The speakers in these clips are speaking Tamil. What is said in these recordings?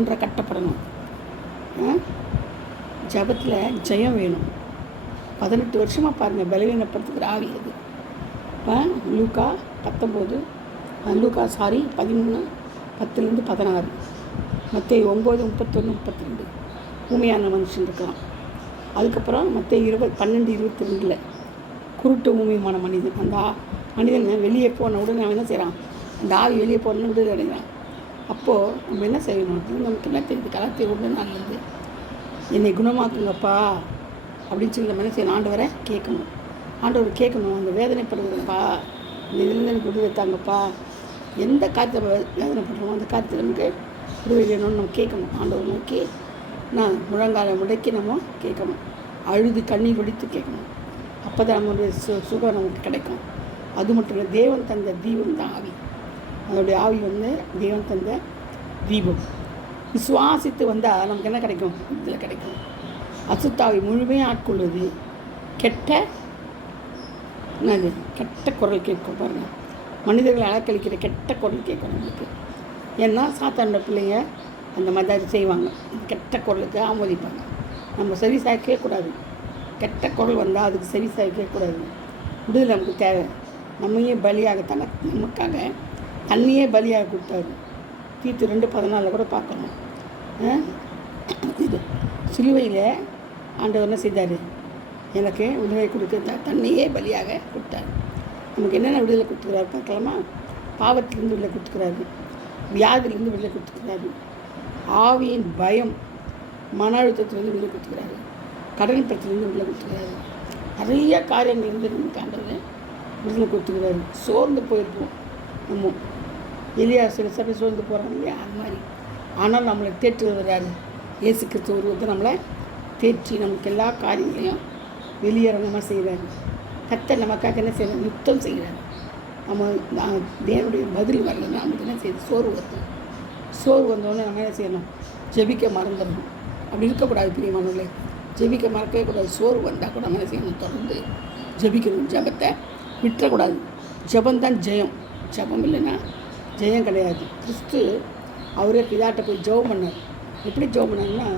ஒன்றை கட்டப்படணும். ஜபத்தில் ஜெயம் வேணும். 18 வருஷமாக பாருங்கள் பலவீனப்படுத்துகிற ஆவி அது. லூக்கா 13 10-16, மத்தேயு 9:31-32 ஊமையான மனுஷன் இருக்கான். அதுக்கப்புறம் மத்தேயு 12:22 குருட்டு ஊமையமான மனிதன். அந்த மனிதன் வெளியே போன உடனே அவன் என்ன செய்கிறான்? அந்த ஆவி வெளியே போன விடுதலை அடைகிறான். அப்போது நம்ம என்ன செய்யணும்? நமக்கு என்ன தெரியுது? கலாத்திய 1:4 என்னை குணமாக்குங்கப்பா அப்படின்னு சொல்லி நம்ம என்ன செய்யணும்? ஆண்டவரை கேட்கணும். ஆண்டவர் கேட்கணும், அந்த வேதனைப்படுறதுப்பா, இந்த இதில் எனக்கு விடுதலை தாங்கப்பா. எந்த காரியத்தை வேதனைப்படுறோமோ அந்த காரியத்தில் நமக்கு விடுதலை வேணும்னு நம்ம கேட்கணும். ஆண்டவர் நோக்கி நான் முழங்கால முடக்கி நம்ம கேட்கணும். அழுது கண்ணீர் வடித்து கேட்கணும். அப்போ தான் நம்மளுடைய சுகம் நமக்கு கிடைக்கும். அது மட்டும் இல்லை, தேவன் தந்த தீபம் தான் ஆவி. அதனுடைய ஆவி தேவன் தந்த தீபம். விசுவாசித்து வந்தால் நமக்கு என்ன கிடைக்கும்? இதில் கிடைக்கும். அசுத்தாவி முழுமையாக ஆட்கொள்வது கெட்ட குரல் கேட்கும். பாருங்கள், மனிதர்களை அலக்களிக்கிற கெட்ட குரல் கேட்கும் நம்மளுக்கு. ஏன்னா சாத்தானோட பிள்ளைங்க அந்த மாதிரி செய்வாங்க. கெட்ட குரலுக்கு ஆமோதிப்பாங்க. நம்ம செவி சாய்க்கவே கூடாது. கெட்ட குரல் வந்தால் அதுக்கு செவி சாய்க்கவே கூடாது. விடுதலை நமக்கு தேவை. நம்மையே பலியாக நமக்காக தண்ணியே பலியாக கொடுத்தாரு. தீத்து 2:14 கூட பார்க்கணும். இது சிலுவையில் ஆண்டவர் என்ன செய்தார்? எனக்கு விடுதலை கொடுக்க தண்ணியே பலியாக கொடுத்தாரு. நமக்கு என்னென்ன விடுதலை கொடுத்துக்கிறாரு பார்க்கலாமா? பாவத்திலேருந்து விடுதலை கொடுத்துக்கிறாரு, வியாதிலேருந்து விடுதலை கொடுத்துக்கிறாரு, ஆவியின் பயம் மன அழுத்தத்திலேருந்து விடுதலை கொடுத்துக்கிறாரு, கடன் பிரச்சனைலேருந்து விடுதலை கொடுத்துக்கிறாரு. நிறைய காரியங்கள்லேருந்து நமக்கு ஆண்டவர் விடுதலை கொடுத்துக்கிறாரு. சோர்ந்து போயிருப்போம் நம்ம. எலியா சில சபை சோர்ந்து போகிறாங்க இல்லையா? அது மாதிரி. ஆனால் நம்மளை தேற்றி வருகிறாரு இயேசு கிறிஸ்து. ஒருவர் நம்மளை தேற்றி நமக்கு எல்லா காரியங்களையும் வெளியேறமாக செய்கிறாரு. கர்த்தர் நமக்காக என்ன செய்கிறார்? யுத்தம் செய்கிறார். நம்ம தேவனுடைய பதில் வரலன்னா நமக்கு என்ன செய்யுது? சோர்வு வருது. சோர்வு வந்தோடனே நம்ம என்ன செய்யணும்? ஜெபிக்க மறந்துடணும். அப்படி இருக்கக்கூடாது பிரியமானவர்களே. ஜெபிக்க மறக்கவே கூடாது. சோர்வு வந்தால் கூட நம்ம என்ன செய்யணும்? தொடர்ந்து ஜெபிக்கணும். ஜெபத்தை விட்டுறக்கூடாது. ஜெபந்தான் ஜெயம். ஜெபம் இல்லைன்னா ஜெயம் கிடையாது. கிறிஸ்து அவரே பிதாட்ட போய் ஜெபம் பண்ணார். எப்படி ஜெபம் பண்ணார்னா,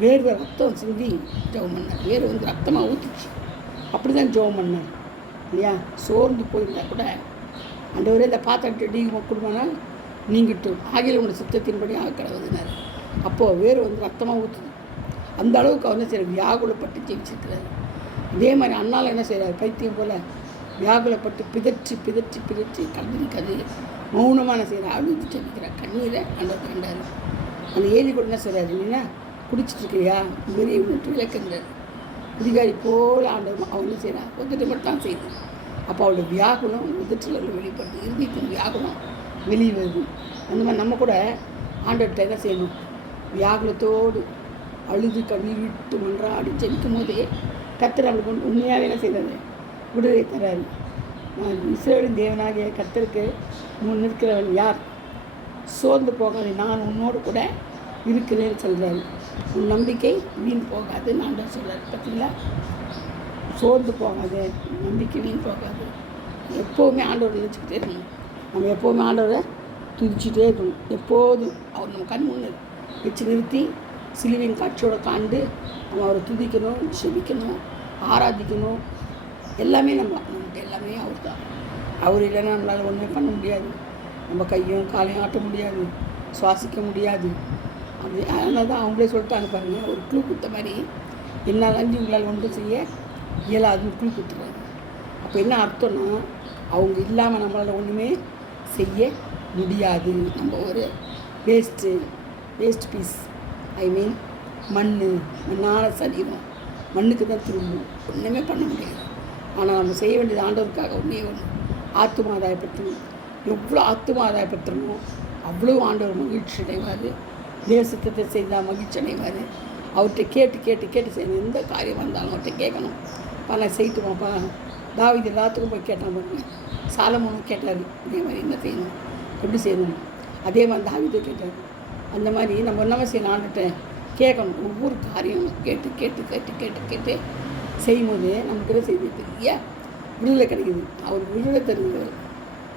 வேர்வை ரத்தம் சிந்தி ஜெபம் பண்ணார். வேர்வை ரத்தமாக ஊற்றிச்சு. அப்படி தான் ஜெபம் பண்ணார் இல்லையா? சோர்ந்து போயிருந்தால் கூட ஆண்டவரே இந்த பாத்திரத்தை கொடுமானா நீங்கிட்டும், ஆகிய உங்களோட சித்தத்தின்படி ஆக கிடவுதுனார். அப்போது வேர்வை ரத்தமாக ஊற்றுது. அந்த அளவுக்கு அவர் என்ன செய்கிறார்? வியாகுலப்பட்டு ஜெயிச்சிருக்கிறார். இதே மாதிரி அண்ணால் என்ன செய்கிறார்? பைத்தியம் போல் வியாகுலப்பட்டு பிதற்றி கண்ணீர் மௌனமான செய்கிறார். அழுது ஜெபிக்கிறார். கண்ணீரை ஆண்டவர் கண்டார். அந்த ஏலி கூட என்ன செய்கிறார்? இல்லைன்னா குடிச்சிட்டு இருக்கிறியா? வெறியை விட்டு விளக்குங்கிறார். குடிகாரி போல் ஆண்டவர் அவன் என்ன செய்கிறார்? ஒத்துட்டு மட்டும் செய்யுது. அப்போ அவளுடைய வியாகுலம் உதட்டில் வெளிப்படுது. இறுதிக்கு வியாகுலம் வெளியே வருது. அந்த மாதிரி நம்ம கூட ஆண்டவர்கிட்ட என்ன செய்யணும்? வியாகுலத்தோடு அழுது கண்ணீர் விட்டு மன்றாடி ஜெபிக்கும் போதே கர்த்தர் நம்மளுக்கு உண்மையாக என்ன செய்கிறாரு? விடுதலை தராரு. இஸ்ரவேலின் தேவனாகிய கர்த்தருக்கு முன் நிற்கிறவன் யார்? சோர்ந்து போகாது, நான் உன்னோடு கூட இருக்கிறேன்னு சொல்கிறாரு. உன் நம்பிக்கை வீண் போகாது நான் சொல்கிறார். பார்த்தீங்களா? சோர்ந்து போகாது, நம்பிக்கை வீண் போகாது. எப்போவுமே ஆண்டவரை நினச்சிக்கிட்டே இருக்கணும். நம்ம எப்போவுமே ஆண்டவரை துதிச்சிட்டே இருக்கணும். எப்போதும் அவர் நம்ம கண் முன்னு வச்சு நிறுத்தி சிலுவையின் காட்சியோடு காண்டு நம்ம அவரை துதிக்கணும், செபிக்கணும், ஆராதிக்கணும். எல்லாமே நமக்கு எல்லாமே அவர் தான். அவர் இல்லைன்னா நம்மளால் ஒன்றுமே பண்ண முடியாது. நம்ம கையும் காலையும் ஆட்ட முடியாது, சுவாசிக்க முடியாது. அப்படி அதனால தான் அவங்களே சொல்லிட்டாங்க பாருங்கள், ஒரு க்ளூ கொடுத்த மாதிரி, என்னால் அஞ்சு உங்களால் ஒன்றும் செய்ய இயலாதுன்னு க்ளூ கொடுத்துருவாங்க. அப்போ என்ன அர்த்தம்னா, அவங்க இல்லாமல் நம்மளால் ஒன்றுமே செய்ய முடியாது. நம்ம ஒரு வேஸ்ட் பீஸ், மண்ணான சரீரம், மண்ணுக்கு தான் திரும்பும். ஒன்றுமே பண்ண முடியாது. ஆனால் நம்ம செய்ய வேண்டியது ஆண்டவருக்காக ஒன்றே ஒன்று, ஆத்தும ஆதாயப்பற்றணும். எவ்வளோ ஆத்தும ஆதாயப்பற்றணும் அவ்வளோ ஆண்டவர் மகிழ்ச்சி அடைவார். தேசத்தை செய்தால் மகிழ்ச்சி அடைவார். அவர்கிட்ட கேட்டு செய்யணும். எந்த காரியம் வந்தாலும் அவர்கிட்ட கேட்கணும். நான் செய்யட்டுமாப்பா? தாவீது எல்லாத்துக்கும் போய் கேட்டான் பாருங்க. சாலமோனும் கேட்டார், இதே மாதிரி என்ன செய்யணும், எப்படி செய்யணும். அதே மாதிரி தாவீது கேட்டார். அந்த மாதிரி நம்ம என்ன செய்யணும்? ஆண்டுகிட்ட கேட்கணும். ஒவ்வொரு காரியமும் கேட்டு செய்யும்போது நமக்கு என்ன செய்து பெரிய விடுதலை கிடைக்குது. அவர் விடுதலை தருகிறவர்.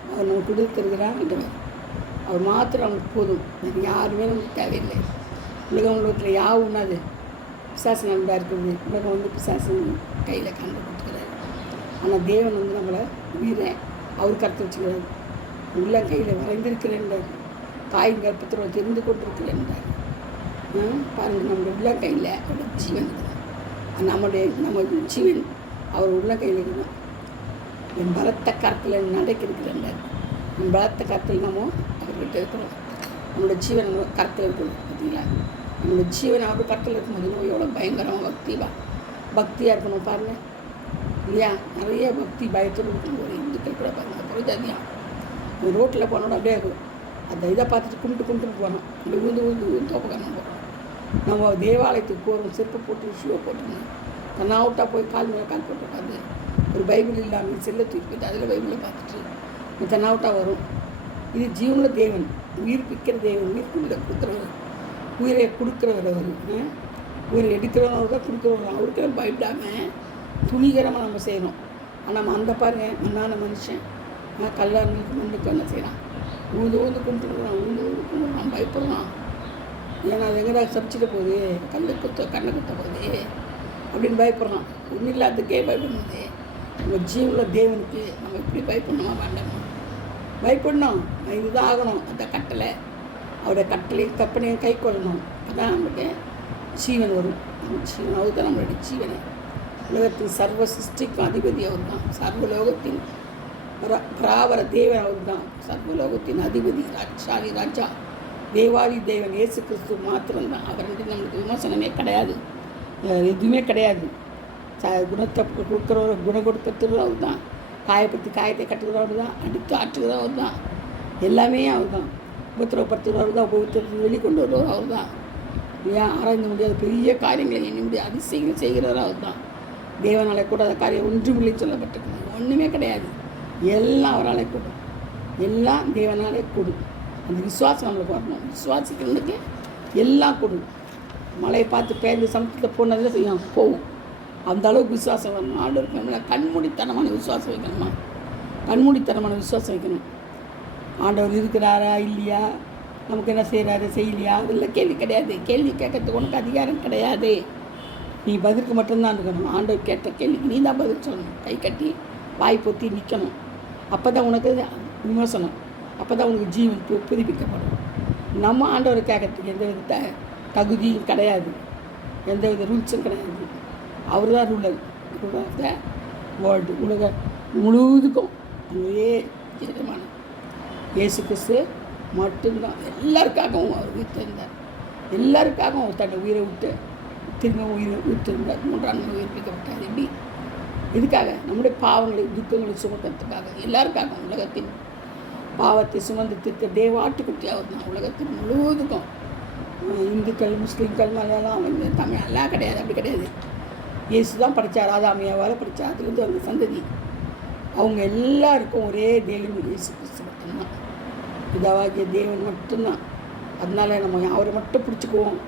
அவர் நமக்கு விடுதலை தருகிறார் என்றவர். அவர் மாத்திரம் நமக்கு போதும். யாருமே நமக்கு தேவையில்லை. உலகத்தில் யாவுன்னா அது பிசாசு நண்பா இருக்குது. உலகம் வந்து பிசாசு கையில் கண்டு கொடுத்துக்கிறாரு. ஆனால் தேவன் வந்து நம்மளை உயிரை அவர் கருத்து வச்சுக்கிறார். உள்ள கையில் வரைந்திருக்கிறேன்றார். தாயின் கர்ப்பத்தில் தெரிந்து கொண்டிருக்கிறேன்றார். பாருங்கள், நம்மளுடைய உள்ள கையில் அவருடைய ஜீவன் இருக்குது. நம்ம ஜீவன் அவர் உள்ள கையில் இருக்கணும். என் பலத்த கருத்தில் நடக்கிறேன்றார். என் பலத்த கருத்தில் நம்ம அவர்கிட்ட இருக்கிறோம். நம்மளோட ஜீவன் நம்ம கருத்தில் இருக்கணும். பார்த்தீங்களா, நம்மளோட ஜீவன் அவரோட கருத்தில் இருக்கும்போது நம்ம எவ்வளோ பயங்கரமாக பக்தியாக இருக்கணும் பாருங்கள். இல்லையா, நிறைய பக்தி பயத்தோடு இருக்கணும். ஒரு இந்துக்கள் கூட பாருங்கள், புரிததியாக ரோட்டில் போனோட அப்படியே அந்த இதை பார்த்துட்டு கும்பிட்டு போனோம். இப்படி ஊந்து தோப்பக்காரன் போகிறோம். நம்ம தேவாலயத்துக்கு போகிறோம், செருப்பை போட்டு ஷூவை போட்டுருந்தோம். தன்னாவிட்டா போய் கால் மேலே கால் போட்டு உட்காந்து ஒரு பைபிள் இல்லாமல் செல்லை தூக்கி போயிட்டு அதில் பைபிளை பார்த்துட்டு தன்னாவிட்டா வரும். இது ஜீவனில் தேவன், உயிர் பிக்கிற தேவன், உயிர் கொடுக்குறவர், உயிரை கொடுக்குறவர். அவர் உயிரை எடுக்கிறவங்க தான் கொடுக்குறவங்க. அவருக்கெல்லாம் பயப்படாமல் துணிகரமாக நம்ம செய்யணும். ஆனால் நம்ம அந்த பாருங்கள், மண்ணான மனுஷன் கல்லாருக்கு மண்ணுக்கு என்ன செய்யலாம், ஊந்து கும்பிட்டுருக்குறான், பயப்படுறான். ஏன்னா அது எங்கடா சமைச்சிட்டு போகுது, கண்ணை குத்த போகுது அப்படின்னு பயப்படுறான். ஒன்றும் இல்லாததுக்கே பயப்படும்போது நம்ம ஜீவனில் தேவனுக்கு நம்ம எப்படி பயப்படணுமா வேண்டாமா? பயப்படணும். இதுதான் ஆகணும். அந்த கட்டளை, அவருடைய கட்டளையும் கற்பனையும் கை கொள்ளணும். அதான் நம்மளுக்கு ஜீவன் வரும். ஜீவன் அவர் தான் நம்மளுடைய ஜீவனை. உலகத்தின் சர்வ சிருஷ்டிக்கும் அதிபதி அவர் தான். சர்வலோகத்தின் பராவர தேவன் அவர் தான். சர்வலோகத்தின் அதிபதி, ராஜா, தேவாதி தேவன் இயேசு கிறிஸ்து மாத்திரம்தான். அவர்கிட்ட நம்மளுக்கு விமர்சனமே கிடையாது, எதுவுமே கிடையாது. குணத்தை கொடுக்குறவர், குணம் கொடுக்கறதுக்கு அவர் தான். காயப்படுத்தி காயத்தை கட்டுக்கிறவர் தான். அடித்து ஆற்றுகிறவர் தான். எல்லாமே அவர் தான். உபத்திரப்படுத்துகிறவர் தான். உபத்திரத்தை வெளிக்கொண்டு வருவார் அவர் தான். ஏன் ஆராய்ந்து முடியாத பெரிய காரியங்களை எண்ணி முடியாது அதிசயங்கள் செய்கிறவர் அவர் தான். தேவனாலே கூட அந்த காரியம் ஒன்றுமில்லை சொல்லப்பட்டிருக்குது. ஒன்றுமே கிடையாது, எல்லாம் அவராலே கூடும். எல்லாம் தேவனாலே கூடும். அந்த விசுவாசம் நம்மளுக்கு வரணும். விசுவாசிக்கிறதுக்கு எல்லாம் கூடும். மழையை பார்த்து பேர்ந்து சமூகத்தில் போனதில் செய்யும் போகும். அந்த அளவுக்கு விசுவாசம் வரணும். ஆண்டவருக்கு நம்மளை கண்மூடித்தனமான விசுவாசம் வைக்கணுமா? கண்மூடித்தனமான விசுவாசம் வைக்கணும். ஆண்டவர் இருக்கிறாரா இல்லையா, நமக்கு என்ன செய்கிறாரு செய்யலையா, அதில் கேள்வி கிடையாது. கேள்வி கேட்கறதுக்கு உனக்கு அதிகாரம் கிடையாது. நீ பதிலுக்கு மட்டும்தான் இருக்கணும். ஆண்டவர் கேட்ட கேள்விக்கு நீ தான் பதில் சொல்லணும். கை கட்டி வாய் பொத்தி நிற்கணும். அப்போ தான் உனக்கு விமர்சனம், அப்போ தான் உனக்கு ஜீவன் புதுப்பிக்கப்படும். நம்ம ஆண்டவரை கேட்கறதுக்கு எந்த வித தகுதியும் கிடையாது, எந்த வித ரூல்ஸும் கிடையாது. அவர் தான் ரூலர் ஆஃப் த வேர்ல்டு. உலக முழுவதுக்கும் ஒரே விதமான இயேசு கிறிஸ்து மட்டும்தான். எல்லாருக்காகவும் அவர் உயிர்த்திருந்தார். எல்லாருக்காகவும் அவர் தன்னை உயிரை விட்டு திரும்ப உயிரை உயிர்த்திருந்தார். 3ஆம் நாள் உயிர்ப்பிக்கப்பட்டார். எப்படி? இதுக்காக நம்முடைய பாவங்களை துக்கங்களை சுமக்கிறதுக்காக, எல்லாருக்காகவும். உலகத்தின் பாவத்தை சுமந்து தீர்க்க தேவ ஆட்டுக்குட்டி அவர் தான். உலகத்தின் முழுவதுக்கும் இந்துக்கள், முஸ்லீம்கள், மலையாளம், தமிழ் எல்லாம் கிடையாது. அப்படி கிடையாது. இயேசு தான் படித்தார். ஆதாமியாவால் படித்தார். அதுலேருந்து வந்த சந்ததி. அவங்க எல்லாருக்கும் ஒரே தேவன் இயேசு கிறிஸ்து மட்டும்தான். பிதாவாகிய தேவன் மட்டும்தான். அதனால் நம்ம அவரை மட்டும் பிடிச்சிக்குவோம்,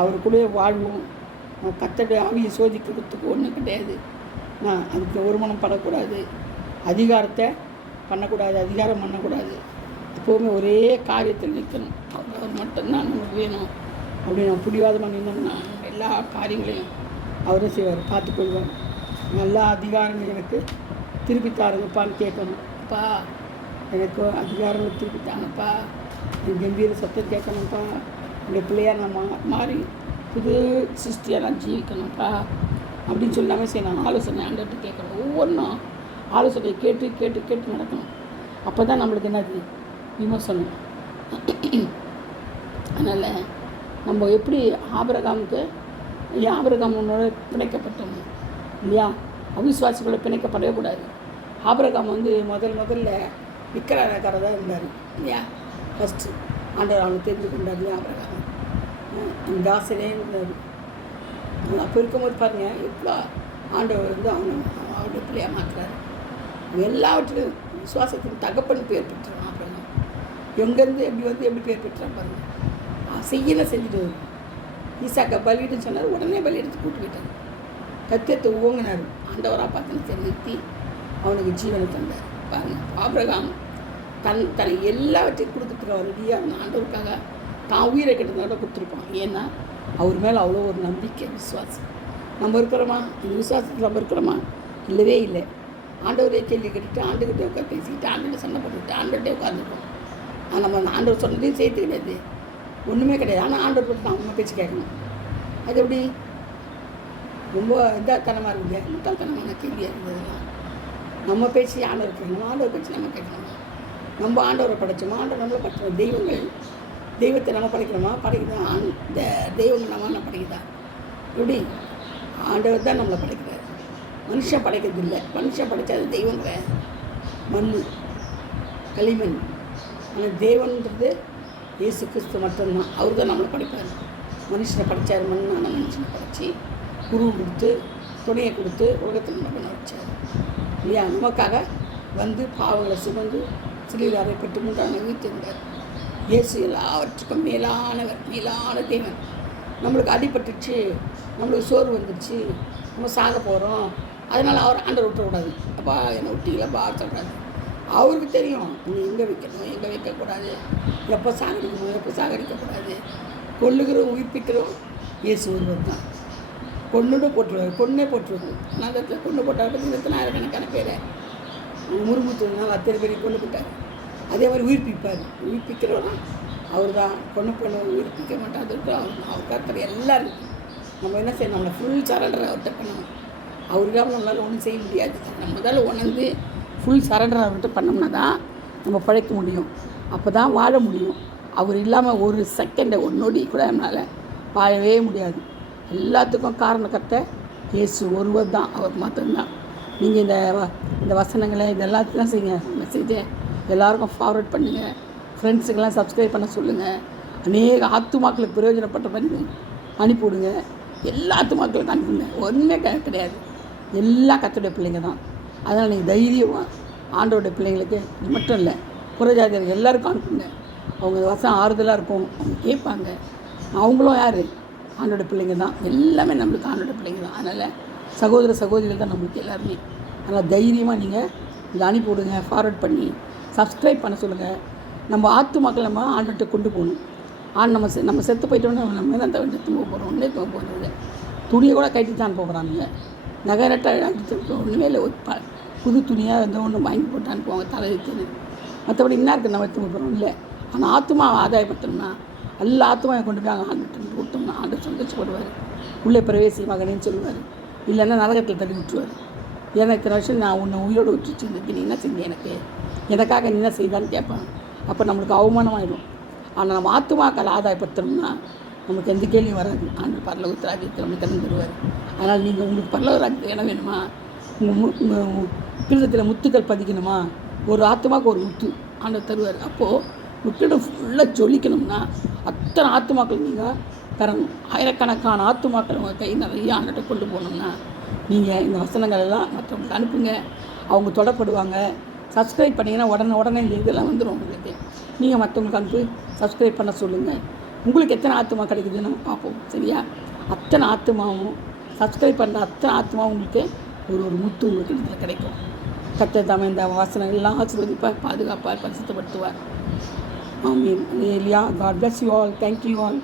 அவருக்குள்ளே வாழ்வோம். கர்த்தருடைய ஆவியை சோதிக்கிறதுக்கு ஒன்றும் கிடையாது. அதுக்கு ஒரு மனம் படக்கூடாது, அதிகாரத்தை பண்ணக்கூடாது, அதிகாரம் பண்ணக்கூடாது. எப்போவுமே ஒரே காரியத்தில் நிற்கணும். அவர் மட்டும்தான் நமக்கு வேணும் அப்படி நம்ம பிடிவாதமாக நின்னோம்னா எல்லா காரியங்களையும் அவரே செய்வார், பார்த்துக்கொள்வார். எல்லா அதிகாரங்களும் எனக்கு திருப்பி தாருங்கப்பான்னு கேட்கணும். அப்பா எனக்கு அதிகாரங்களை திருப்பி தாங்கப்பா, என் கம்பீர சத்தம் கேட்கணும்ப்பா, என்னுடைய பிள்ளையாக நான் மாறி புது சிருஷ்டியாக நான் ஜீவிக்கணும்ப்பா அப்படின்னு சொல்லாமல் சரி நான் ஆலோசனை ஆண்டவர்கிட்ட கேட்கணும். ஒவ்வொன்றும் ஆலோசனை கேட்டு கேட்டு கேட்டு நடக்கணும். அப்போ தான் நம்மளுக்கு என்னது விமர்சனம். அதனால் நம்ம எப்படி ஆபிரகாமுக்கு ஆபிரகாமோட பிணைக்கப்பட்டோம் இல்லையா, அவிசுவாசிகளோட பிணைக்கப்படவே கூடாது. ஆபிரகாம் வந்து முதல்ல விக்கிரகாரராக தான் இருந்தார் இல்லையா. ஃபஸ்ட்டு ஆண்டவர் அவனை தெரிந்து கொண்டார் இல்லையா. ஆபிரகாம் அந்த தாசனே இருந்தார். அப்போ இருக்கும்போது பாருங்கள் எவ்வளோ ஆண்டவர் வந்து அவருடைய பிள்ளையாக மாற்றுறாரு. எல்லாவற்றிலும் விசுவாசத்தின் தகப்பன் பேர் பெற்றான். ஆபிரகாம் எங்கேருந்து எப்படி பேர் பெற்றான் பாருங்கள். செய்யலாம் செஞ்சுட்டு வரும். ஈசாக்கை பலியிட்டு சொன்னார், உடனே பலி எடுத்து கூட்டு போயிட்டார். கத்தியத்தை ஓங்கினார். ஆண்டவராக பார்த்துன்னு சரி நிறுத்தி அவனுக்கு ஜீவனை தந்தார். பாருங்கள், ஆபிரகாம் தன்னை எல்லாவற்றையும் கொடுத்துட்டு ரெடியாக ஆண்டவருக்காக தான் உயிரை கிட்டத்தோட கொடுத்துருப்பான். ஏன்னா அவர் மேலே அவ்வளோ ஒரு நம்பிக்கை, விசுவாசம். நம்ம இருக்கிறோமா? இந்த விசுவாசத்தில் நம்ம இருக்கிறோமா? இல்லவே இல்லை. ஆண்டவரே கேள்வி கேட்டுட்டு ஆண்டுகிட்டே உட்காந்து பேசிக்கிட்டு ஆண்டுகிட்ட சண்டை போட்டுக்கிட்டு ஆண்டுகிட்டே உட்காந்துருக்கோம். ஆனால் நம்ம அந்த ஆண்டவர் சொன்னதையும் சேர்த்து கிடையாது, ஒன்றுமே கிடையாது. ஆனால் ஆண்டவர் போட்டு நான் அவங்க பேச்சு கேட்கணும். அது எப்படி ரொம்ப இதாகத்தனமாக இருக்குது, முட்டாள்தனமான கேள்வியாக இருந்ததுலாம். நம்ம பேச்சு ஆண்டவர் கேட்கணும், ஆண்டவர் பேச்சு நம்ம கேட்கணும். நம்ம ஆண்டவரை படைச்சோமா? ஆண்டவர் நம்மளை படைச்சோம். தெய்வங்கள் தெய்வத்தை நம்ம படைக்கிறோமா? படைக்கிறோம். தெய்வங்கள் நம்ம படைக்குதா? எப்படி? ஆண்டவர் தான் நம்மளை படைக்கிறார், மனுஷன் படைக்கிறது இல்லை. மனுஷன் படைச்சது தெய்வங்களை மண், களிமண். ஆனால் தேவன்றது இயேசு கிறிஸ்து மட்டும்தான். அவர் தான் நம்மளை படைப்பார். மனுஷனை படைத்தார், மண்ணான மனுஷனை படைச்சி உருவம் கொடுத்து துணையை கொடுத்து உலகத்தில் நம்ம பண்ண வச்சார் இல்லையா? நமக்காக வந்து பாவங்களை சுமந்து சிலையில் அறைப்பட்டு 3ஆம் நாள் உயிர்த்தெழுந்தார். இயேசு எல்லாவற்றுக்கும் மேலானவர், மேலான தேவன். நம்மளுக்கு அடிபட்டுச்சு, நம்மளுக்கு சோறு வந்துடுச்சு, நம்ம சாக போகிறோம், அதனால் அவர் ஆண்டவர் விட்டுறக்கூடாது. அப்பா என்னை விட்டீங்களப்பா சொல்கிறாரு. அவருக்கு தெரியும் நீ எங்கே வைக்கணும், எங்கே வைக்கக்கூடாது, எப்போ சாகடிக்கணும், எப்போ சாகடிக்கக்கூடாது. கொல்லுகிறோம் உயிர்ப்பிக்கிறோம் இயேசு ஒருவர் தான். கொன்னுட்டு போட்டுருவார், கொன்னே போட்டுருவார். ஆனால் அந்த இடத்துல கொண்டு போட்டார் பற்றி 10,000கணக்கான பேரை முறுமுத்துனால அத்தனை பேரை கொண்டு போட்டார். அதே மாதிரி உயிர்ப்பிப்பார். உயிர்ப்பிக்கிறவனா அவர் தான். கொண்டு உயிர்ப்பிக்க மாட்டார். அது இருக்கும் அவர் கருத்துற எல்லாரும். நம்ம என்ன செய்யணும்? நம்மளை ஃபுல் சரண்டர் அவர்கிட்ட பண்ணணும். அவர் இல்லாமல் நம்மளால் ஒன்றும் செய்ய முடியாது. நம்ம முதல்ல உணர்ந்து ஃபுல் சரண்டர் அவர்கிட்ட பண்ணோம்னா தான் நம்ம பழைக்க முடியும், அப்போ தான் வாழ முடியும். அவர் இல்லாமல் ஒரு செகண்டை ஒரு நொடி கூட நம்மளால் வாழவே முடியாது. எல்லாத்துக்கும் காரணக்கர்த்த இயேசு ஒருவர் தான், அவர் மாத்திரம்தான். நீங்கள் இந்த வசனங்களை இது எல்லாத்தையும் செய்யுங்க. மெசேஜை எல்லாருக்கும் ஃபார்வர்ட் பண்ணுங்கள், ஃப்ரெண்ட்ஸுக்கெல்லாம் சப்ஸ்கிரைப் பண்ண சொல்லுங்கள். அநேக ஆத்துமாக்களுக்கு பிரயோஜனப்பட்ட மாதிரி அனுப்பிவிடுங்க. எல்லா ஆத்துமாக்களுக்கும் அனுப்புங்க. ஒன்றுமே கிடையாது, எல்லா கர்த்தருடைய பிள்ளைங்க தான். அதனால் நீங்கள் தைரியமாக ஆண்டவருடைய பிள்ளைங்களுக்கு மட்டும் இல்லை, புறஜாதியர்கள் எல்லாருக்கும் அனுப்புங்க. அவங்க வசனம் ஆறுதலாக இருக்கும், அவங்க கேட்பாங்க. அவங்களும் யார்? ஆண்டோட பிள்ளைங்க தான். எல்லாமே நம்மளுக்கு ஆண்டோட பிள்ளைங்க தான். அதனால் சகோதர சகோதரிகள் தான் நம்மளுக்கு எல்லாருமே. அதனால் தைரியமாக நீங்கள் இதை அனுப்பி விடுங்க, ஃபார்வர்ட் பண்ணி சப்ஸ்கிரைப் பண்ண சொல்லுங்கள். நம்ம ஆத்துமாக்கள் நம்ம ஆண்டோட்ட கொண்டு போகணும். நம்ம செத்து போயிட்டோன்னா நம்ம தான் தூங்க போகிறோம், ஒன்றே தூங்க போகிறது. துணியை கூட கட்டி தான் போகிறானுங்க. நகரட்டாக ஒன்றுமே இல்லை, ஒரு புது துணியாக இருந்தால் ஒன்று வாங்கி போட்டு அனுப்புவாங்க தலைவிக்குன்னு. மற்றபடி என்ன இருக்குது நம்ம தூங்க போகிறோம் இல்லை. ஆனால் ஆத்துமாவை ஆதாயப்படுத்தணும்னா எல்லா ஆத்துமாவை கொண்டு போய் அங்கே ஆண்டு கொடுத்தோம்னா ஆண்டு சந்தோஷப்படுவார். உள்ளே பிரவேசி மகனேன்னு சொல்லுவார். இல்லைன்னா நரகத்தில் தள்ளி விட்டுருவார். ஏன்னா இத்தனை வருஷம் நான் உன்னை உயிரோடு விட்டுச்சு, நீ என்ன செஞ்ச, எனக்காக நீ என்ன செய்தான்னு கேட்பாங்க. அப்போ நம்மளுக்கு அவமானமாயிடும். ஆனால் நம்ம ஆத்துமாக்கள் ஆதாயப்படுத்தணும்னா நமக்கு எந்த கேள்வியும் வராது. ஆண்டு பரலோக ராஜ்யத்தில் நம்ம திறந்துருவார். அதனால் நீங்கள் உங்களுக்கு பரலோக ராஜ்யத்தில் இடம் வேணுமா, உங்கள் கிரீடத்தில் முத்துக்கள் பதிக்கணுமா, ஒரு ஆத்துமாவுக்கு ஒரு முத்து ஆண்டவர் தருவார். அப்போது முக்கிடம் ஃபுல்லாக ஜொலிக்கணும்னா அத்தனை ஆத்துமாக்கள் நீங்கள் தரணும். ஆயிரக்கணக்கான ஆத்துமாக்கள் உங்கள் கை நிறைய ஆண்டத்தை கொண்டு போகணும்னா நீங்கள் இந்த வசனங்கள் எல்லாம் மற்றவங்களுக்கு அனுப்புங்க. அவங்க தொடப்படுவாங்க. சப்ஸ்கிரைப் பண்ணிங்கன்னா உடனே இந்த இதெல்லாம் வந்துடும் உங்களுக்கு. நீங்கள் மற்றவங்களுக்கு அனுப்பி சப்ஸ்கிரைப் பண்ண சொல்லுங்கள். உங்களுக்கு எத்தனை ஆத்துமா கிடைக்குதுன்னு நம்ம பார்ப்போம். சரியா? அத்தனை ஆத்துமாவும் சப்ஸ்கிரைப் பண்ணுற அத்தனை ஆத்துமாவும் உங்களுக்கு ஒரு முத்து உங்களுக்கு இதில் கிடைக்கும். கர்த்தர் தாமே இந்த வசனங்கள்லாம் ஆசீர்வதிப்பார், பாதுகாப்பார், பரிசுத்தப்படுத்துவார். ஆமீன். இல்லையா? God bless you all. Thank you all.